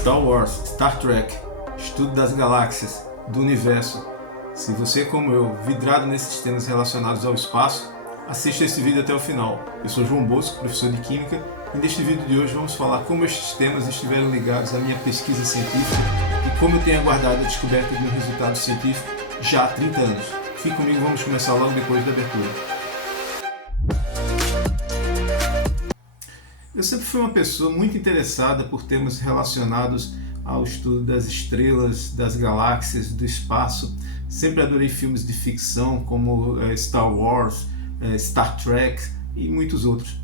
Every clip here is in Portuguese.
Star Wars, Star Trek, estudo das galáxias, do universo. Se você, como eu, vidrado nesses temas relacionados ao espaço, assista esse vídeo até o final. Eu sou João Bosco, professor de Química, e neste vídeo de hoje vamos falar como estes temas estiveram ligados à minha pesquisa científica e como eu tenho aguardado a descoberta de um resultado científico já há 30 anos. Fique comigo, vamos começar logo depois da abertura. Eu sempre fui uma pessoa muito interessada por temas relacionados ao estudo das estrelas, das galáxias, do espaço. Sempre adorei filmes de ficção como Star Wars, Star Trek e muitos outros.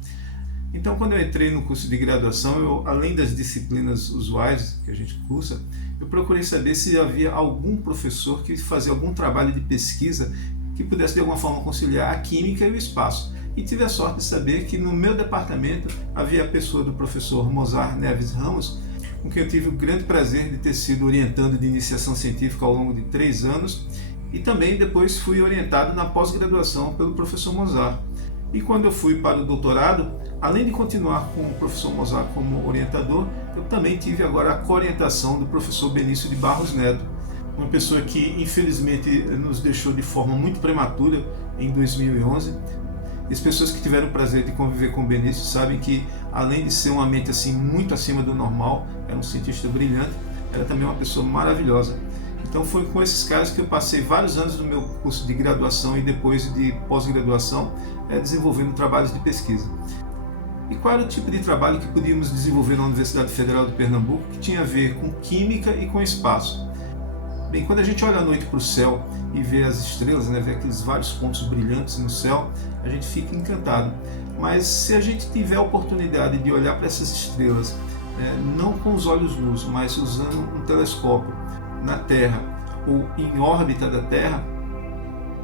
Então, quando eu entrei no curso de graduação, além das disciplinas usuais que a gente cursa, eu procurei saber se havia algum professor que fazia algum trabalho de pesquisa que pudesse de alguma forma conciliar a química e o espaço. E tive a sorte de saber que no meu departamento havia a pessoa do professor Mozart Neves Ramos, com quem eu tive o grande prazer de ter sido orientando de iniciação científica ao longo de 3 anos, e também depois fui orientado na pós-graduação pelo professor Mozart. E quando eu fui para o doutorado, além de continuar com o professor Mozart como orientador, eu também tive agora a co-orientação do professor Benício de Barros Neto, uma pessoa que infelizmente nos deixou de forma muito prematura em 2011. E as pessoas que tiveram o prazer de conviver com o Benício sabem que, além de ser uma mente assim muito acima do normal, era um cientista brilhante, era também uma pessoa maravilhosa. Então foi com esses caras que eu passei vários anos do meu curso de graduação e depois de pós-graduação desenvolvendo trabalhos de pesquisa. E qual era o tipo de trabalho que podíamos desenvolver na Universidade Federal de Pernambuco que tinha a ver com química e com espaço? Bem, quando a gente olha à noite para o céu e vê as estrelas, vê aqueles vários pontos brilhantes no céu, a gente fica encantado. Mas se a gente tiver a oportunidade de olhar para essas estrelas, não com os olhos nus, mas usando um telescópio na Terra ou em órbita da Terra,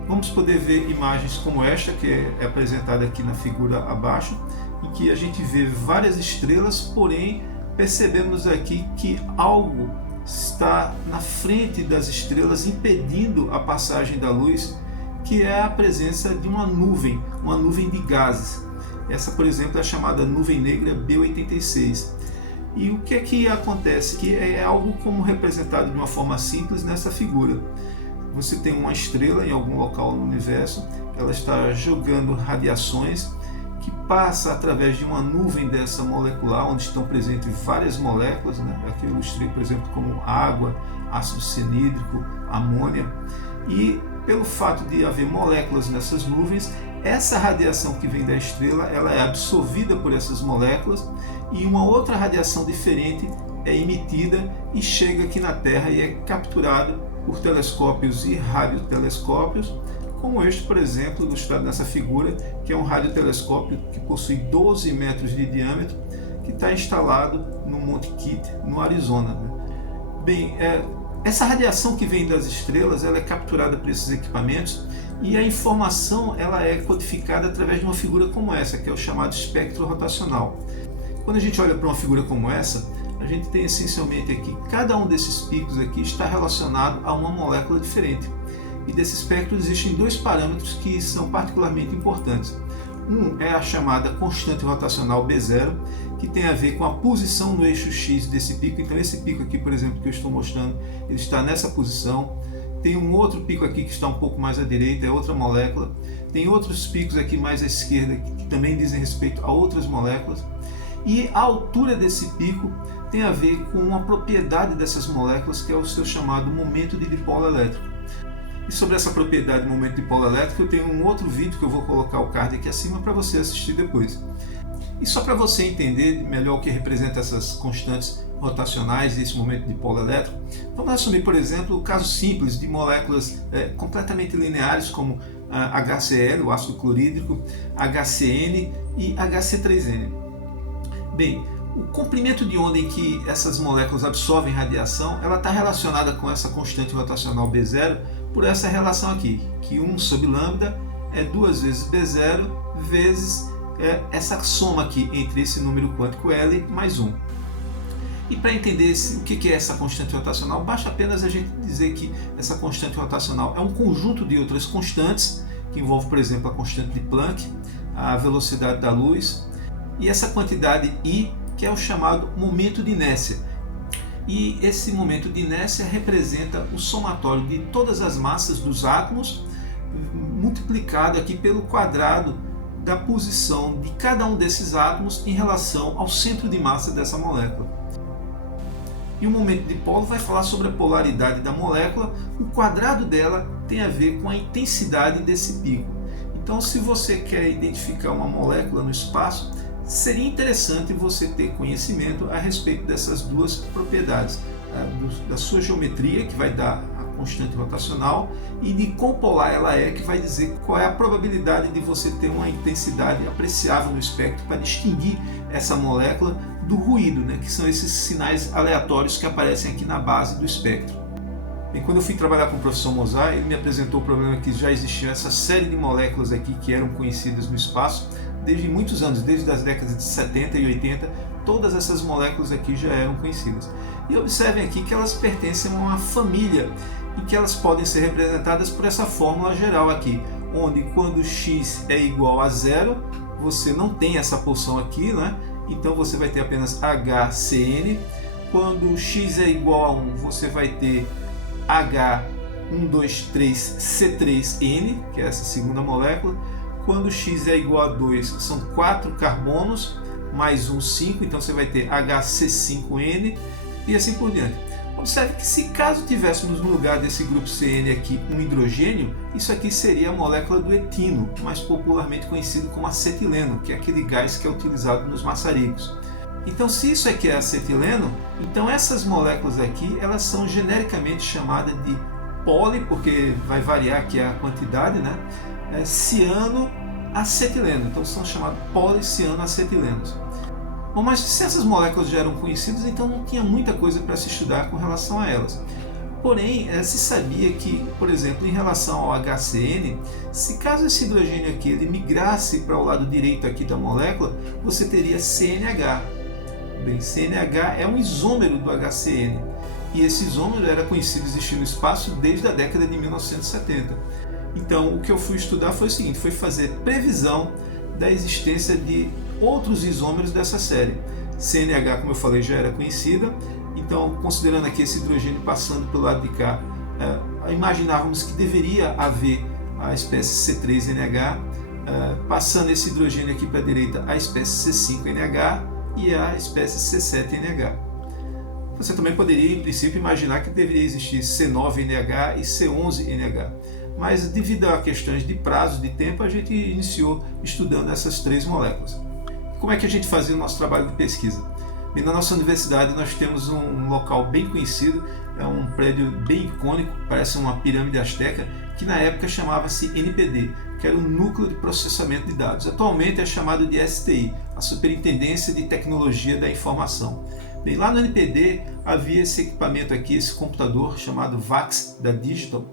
vamos poder ver imagens como esta, que é apresentada aqui na figura abaixo, em que a gente vê várias estrelas, porém percebemos aqui que algo está na frente das estrelas, impedindo a passagem da luz, que é a presença de uma nuvem de gases. Essa, por exemplo, é a chamada nuvem negra B86. E o que é que acontece? Que é algo como representado de uma forma simples nessa figura. Você tem uma estrela em algum local no universo, ela está jogando radiações que passa através de uma nuvem dessa molecular, onde estão presentes várias moléculas, Aqui eu ilustrei, por exemplo, como água, ácido cianídrico, amônia, e pelo fato de haver moléculas nessas nuvens, essa radiação que vem da estrela, ela é absorvida por essas moléculas e uma outra radiação diferente é emitida e chega aqui na Terra e é capturada por telescópios e radiotelescópios, como este, por exemplo, ilustrado nessa figura, que é um radiotelescópio que possui 12 metros de diâmetro, que está instalado no Monte Kitt, no Arizona. Bem, essa radiação que vem das estrelas, ela é capturada por esses equipamentos e a informação ela é codificada através de uma figura como essa, que é o chamado espectro rotacional. Quando a gente olha para uma figura como essa, a gente tem essencialmente aqui, cada um desses picos aqui está relacionado a uma molécula diferente. E desse espectro existem 2 parâmetros que são particularmente importantes. Um é a chamada constante rotacional B0, que tem a ver com a posição no eixo X desse pico. Então esse pico aqui, por exemplo, que eu estou mostrando, ele está nessa posição. Tem um outro pico aqui que está um pouco mais à direita, é outra molécula. Tem outros picos aqui mais à esquerda que também dizem respeito a outras moléculas. E a altura desse pico tem a ver com uma propriedade dessas moléculas, que é o seu chamado momento de dipolo elétrico. E sobre essa propriedade do momento de dipolo elétrico, eu tenho um outro vídeo que eu vou colocar o card aqui acima para você assistir depois. E só para você entender melhor o que representa essas constantes rotacionais e esse momento de dipolo elétrico, vamos assumir, por exemplo, o caso simples de moléculas completamente lineares como HCl, o ácido clorídrico, HCN e HC3N. Bem, o comprimento de onda em que essas moléculas absorvem radiação, ela está relacionada com essa constante rotacional B0 por essa relação aqui, que 1 sobre lambda é 2 vezes B0 vezes essa soma aqui entre esse número quântico L mais 1. E para entender o que é essa constante rotacional, basta apenas a gente dizer que essa constante rotacional é um conjunto de outras constantes, que envolve, por exemplo, a constante de Planck, a velocidade da luz, e essa quantidade I, que é o chamado momento de inércia. e esse momento de inércia representa o somatório de todas as massas dos átomos multiplicado aqui pelo quadrado da posição de cada um desses átomos em relação ao centro de massa dessa molécula. E o momento dipolo vai falar sobre a polaridade da molécula, o quadrado dela tem a ver com a intensidade desse pico. Então, se você quer identificar uma molécula no espaço, seria interessante você ter conhecimento a respeito dessas duas propriedades, da sua geometria, que vai dar a constante rotacional, e de quão polar ela é, que vai dizer qual é a probabilidade de você ter uma intensidade apreciável no espectro para distinguir essa molécula do ruído, né, que são esses sinais aleatórios que aparecem aqui na base do espectro. E quando eu fui trabalhar com o professor Mozart, ele me apresentou o problema que já existia essa série de moléculas aqui que eram conhecidas no espaço desde muitos anos, desde as décadas de 70 e 80, todas essas moléculas aqui já eram conhecidas. E observem aqui que elas pertencem a uma família e que elas podem ser representadas por essa fórmula geral aqui, onde quando x é igual a zero, você não tem essa porção aqui, né? Então você vai ter apenas HCN. Quando x é igual a 1, você vai ter H123C3N, que é essa segunda molécula. Quando x é igual a 2, são 4 carbonos, mais um 5, então você vai ter HC5N e assim por diante. Observe que se caso tivéssemos no lugar desse grupo CN aqui um hidrogênio, isso aqui seria a molécula do etino, mais popularmente conhecido como acetileno, que é aquele gás que é utilizado nos maçaricos. Então, se isso aqui é acetileno, então essas moléculas aqui, elas são genericamente chamadas de poli, porque vai variar aqui a quantidade, né? Cianoacetileno, então são chamados policianoacetilenos. Bom, mas se essas moléculas já eram conhecidas, então não tinha muita coisa para se estudar com relação a elas. Porém, se sabia que, por exemplo, em relação ao HCN, se caso esse hidrogênio aqui ele migrasse para o lado direito aqui da molécula, você teria CNH. Bem, CNH é um isômero do HCN, e esse isômero era conhecido existir no espaço desde a década de 1970. Então, o que eu fui estudar foi o seguinte, foi fazer previsão da existência de outros isômeros dessa série. CNH, como eu falei, já era conhecida, então, considerando aqui esse hidrogênio passando pelo lado de cá, imaginávamos que deveria haver a espécie C3NH, passando esse hidrogênio aqui para a direita, a espécie C5NH e a espécie C7NH. Você também poderia, em princípio, imaginar que deveria existir C9NH e C11NH. Mas, devido a questões de prazo, de tempo, a gente iniciou estudando essas três moléculas. Como é que a gente fazia o nosso trabalho de pesquisa? Bem, na nossa universidade nós temos um local bem conhecido, é um prédio bem icônico, parece uma pirâmide asteca, que na época chamava-se NPD, que era o Núcleo de Processamento de Dados. Atualmente é chamado de STI, a Superintendência de Tecnologia da Informação. Bem, lá no NPD havia esse equipamento aqui, esse computador chamado VAX da Digital.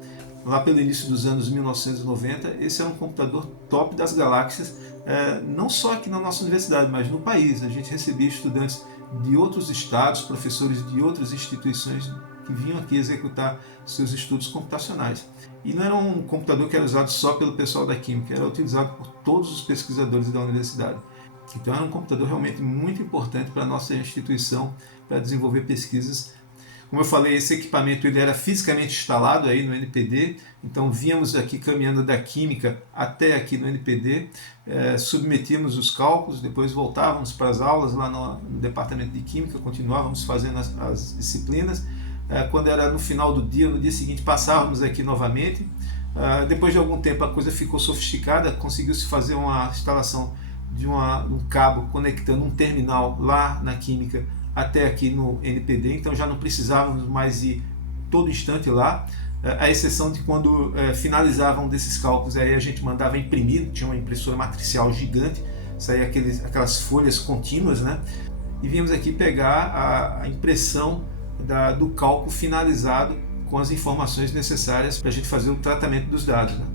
Lá pelo início dos anos 1990, esse era um computador top das galáxias, não só aqui na nossa universidade, mas no país. A gente recebia estudantes de outros estados, professores de outras instituições que vinham aqui executar seus estudos computacionais. E não era um computador que era usado só pelo pessoal da Química, era utilizado por todos os pesquisadores da universidade. Então era um computador realmente muito importante para a nossa instituição, para desenvolver pesquisas. Como eu falei, esse equipamento ele era fisicamente instalado aí no NPD, então víamos aqui caminhando da Química até aqui no NPD, submetíamos os cálculos, depois voltávamos para as aulas lá no departamento de Química, continuávamos fazendo as disciplinas. Quando era no final do dia, no dia seguinte, passávamos aqui novamente. Depois de algum tempo a coisa ficou sofisticada, conseguiu-se fazer uma instalação de um cabo conectando um terminal lá na Química até aqui no NPD, então já não precisávamos mais ir todo instante lá, à exceção de quando finalizavam um desses cálculos, aí a gente mandava imprimir, tinha uma impressora matricial gigante, saía aquelas folhas contínuas, né? E vínhamos aqui pegar a impressão do cálculo finalizado com as informações necessárias para a gente fazer o tratamento dos dados, né?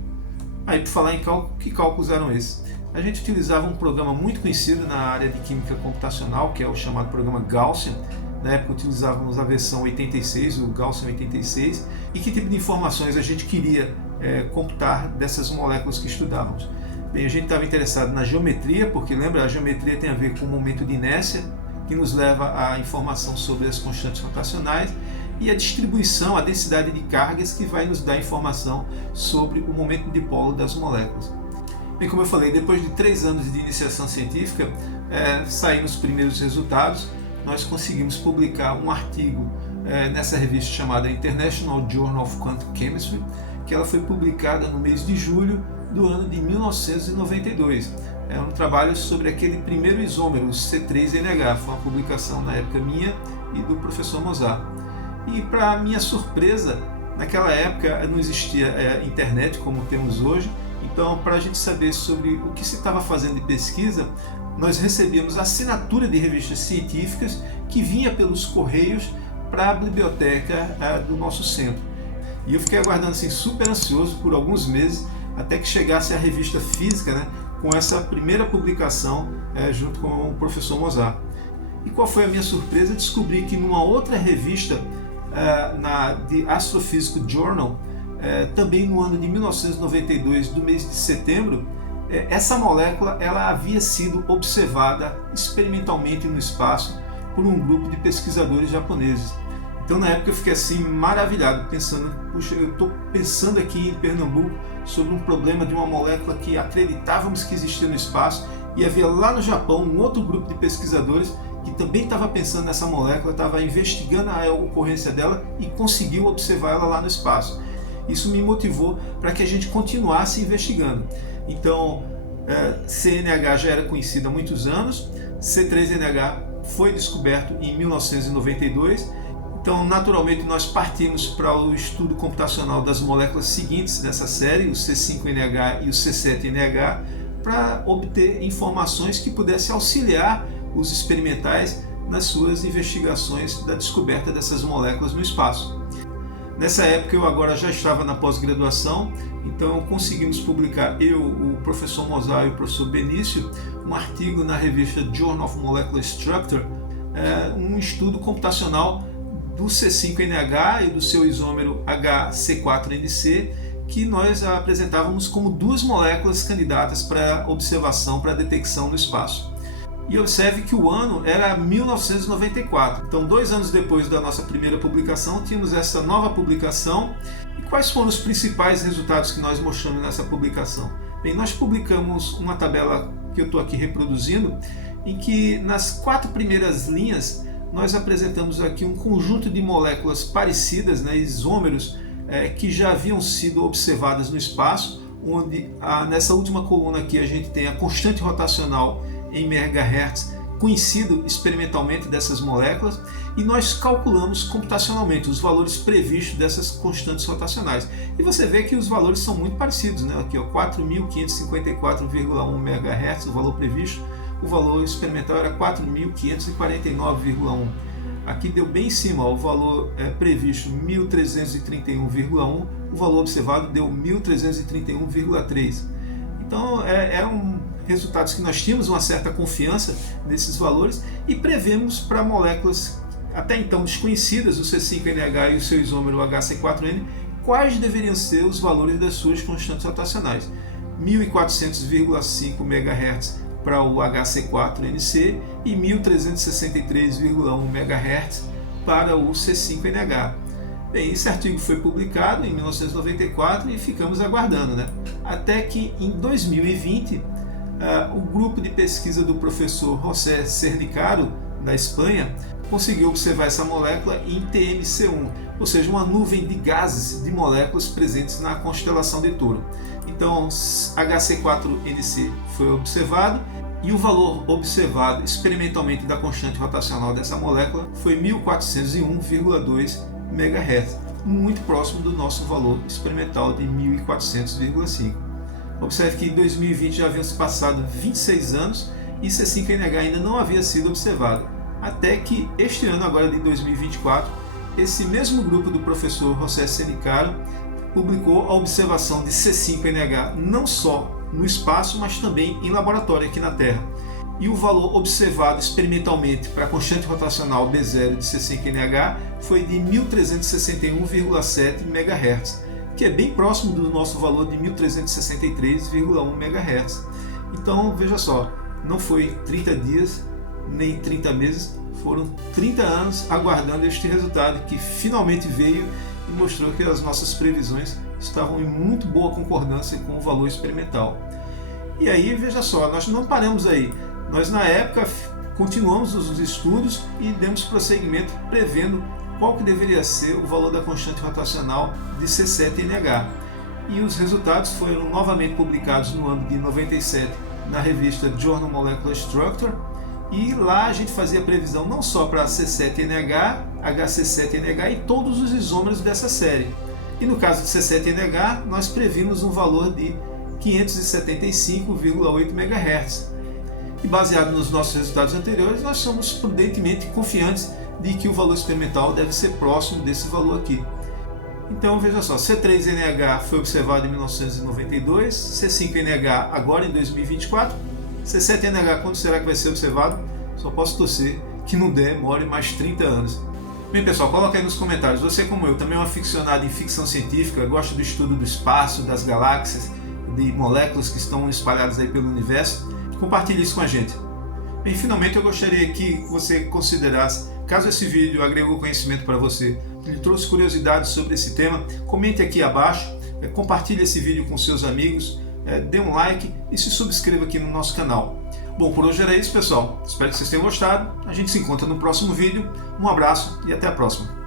Aí, por falar em cálculo, que cálculos eram esses? A gente utilizava um programa muito conhecido na área de química computacional, que é o chamado programa Gaussian. Na época utilizávamos a versão 86, o Gaussian 86, e que tipo de informações a gente queria computar dessas moléculas que estudávamos. Bem, a gente estava interessado na geometria, porque lembra, a geometria tem a ver com o momento de inércia, que nos leva à informação sobre as constantes rotacionais, e a distribuição, a densidade de cargas, que vai nos dar informação sobre o momento dipolo das moléculas. Bem, como eu falei, depois de 3 anos de iniciação científica, saíram os primeiros resultados. Nós conseguimos publicar um artigo nessa revista chamada International Journal of Quantum Chemistry, que ela foi publicada no mês de julho do ano de 1992. É um trabalho sobre aquele primeiro isômero, o C3NH. Foi uma publicação na época minha e do professor Mozart. E, para minha surpresa, naquela época não existia internet como temos hoje. Então, para a gente saber sobre o que se estava fazendo de pesquisa, nós recebíamos assinatura de revistas científicas que vinha pelos correios para a biblioteca do nosso centro. E eu fiquei aguardando assim, super ansioso por alguns meses, até que chegasse a revista física, né, com essa primeira publicação junto com o professor Mozart. E qual foi a minha surpresa? Descobri que numa outra revista, na The Astrophysical Journal, também no ano de 1992, do mês de setembro, essa molécula ela havia sido observada experimentalmente no espaço por um grupo de pesquisadores japoneses. Então, na época, eu fiquei assim maravilhado, pensando, puxa, eu estou pensando aqui em Pernambuco sobre um problema de uma molécula que acreditávamos que existia no espaço, e havia lá no Japão um outro grupo de pesquisadores que também estava pensando nessa molécula, estava investigando a ocorrência dela e conseguiu observar ela lá no espaço. Isso me motivou para que a gente continuasse investigando. Então, CNH já era conhecido há muitos anos, C3NH foi descoberto em 1992. Então, naturalmente, nós partimos para o estudo computacional das moléculas seguintes dessa série, o C5NH e o C7NH, para obter informações que pudessem auxiliar os experimentais nas suas investigações da descoberta dessas moléculas no espaço. Nessa época eu agora já estava na pós-graduação, então conseguimos publicar, eu, o professor Mozart e o professor Benício, um artigo na revista Journal of Molecular Structure, um estudo computacional do C5NH e do seu isômero HC4NC, que nós apresentávamos como 2 moléculas candidatas para observação, para detecção no espaço. E observe que o ano era 1994. Então, 2 anos depois da nossa primeira publicação, tínhamos essa nova publicação. E quais foram os principais resultados que nós mostramos nessa publicação? Bem, nós publicamos uma tabela que eu estou aqui reproduzindo, em que nas 4 primeiras linhas nós apresentamos aqui um conjunto de moléculas parecidas, né, isômeros, que já haviam sido observadas no espaço, onde nessa última coluna aqui a gente tem a constante rotacional em megahertz, conhecido experimentalmente dessas moléculas, e nós calculamos computacionalmente os valores previstos dessas constantes rotacionais. E você vê que os valores são muito parecidos, né? Aqui, 4.554,1 MHz, o valor previsto, o valor experimental era 4.549,1. Aqui deu bem em cima, o valor previsto 1.331,1, o valor observado deu 1.331,3. Então eram resultados que nós tínhamos uma certa confiança nesses valores e prevemos para moléculas até então desconhecidas, o C5NH e o seu isômero HC4N, quais deveriam ser os valores das suas constantes rotacionais. 1.400,5 MHz para o HC4NC e 1.363,1 MHz para o C5NH. Bem, esse artigo foi publicado em 1994 e ficamos aguardando, né? Até que em 2020 o grupo de pesquisa do professor José Cernicaro, da Espanha, conseguiu observar essa molécula em TMC1, ou seja, uma nuvem de gases de moléculas presentes na constelação de Touro. Então, HC4NC foi observado e o valor observado experimentalmente da constante rotacional dessa molécula foi 1401,2 MHz, muito próximo do nosso valor experimental de 1400,5. Observe que em 2020 já haviam se passado 26 anos e C5NH ainda não havia sido observado, até que este ano, agora de 2024, esse mesmo grupo do professor José Cernicaro publicou a observação de C5NH não só no espaço, mas também em laboratório aqui na Terra. E o valor observado experimentalmente para a constante rotacional B0 de C5NH foi de 1.361,7 MHz, que é bem próximo do nosso valor de 1.363,1 MHz. Então, veja só, não foi 30 dias, nem 30 meses, foram 30 anos aguardando este resultado que finalmente veio e mostrou que as nossas previsões estavam em muito boa concordância com o valor experimental. E aí, veja só, nós não paramos aí. Nós, na época, continuamos os estudos e demos prosseguimento prevendo qual que deveria ser o valor da constante rotacional de C7NH. E os resultados foram novamente publicados no ano de 97 na revista Journal Molecular Structure, e lá a gente fazia previsão não só para C7NH, HC7NH e todos os isômeros dessa série. E no caso de C7NH, nós previmos um valor de 575,8 MHz. E baseado nos nossos resultados anteriores, nós somos prudentemente confiantes de que o valor experimental deve ser próximo desse valor aqui. Então veja só, C3NH foi observado em 1992, C5NH agora em 2024, C7NH quando será que vai ser observado? Só posso torcer que não demore mais 30 anos. Bem pessoal, coloca aí nos comentários, você como eu também é um aficionado em ficção científica, gosta do estudo do espaço, das galáxias, de moléculas que estão espalhadas aí pelo universo, compartilhe isso com a gente. Bem, finalmente eu gostaria que você considerasse, caso esse vídeo agregou conhecimento para você, lhe trouxe curiosidades sobre esse tema, comente aqui abaixo, compartilhe esse vídeo com seus amigos, dê um like e se subscreva aqui no nosso canal. Bom, por hoje era isso pessoal, espero que vocês tenham gostado, a gente se encontra no próximo vídeo, um abraço e até a próxima.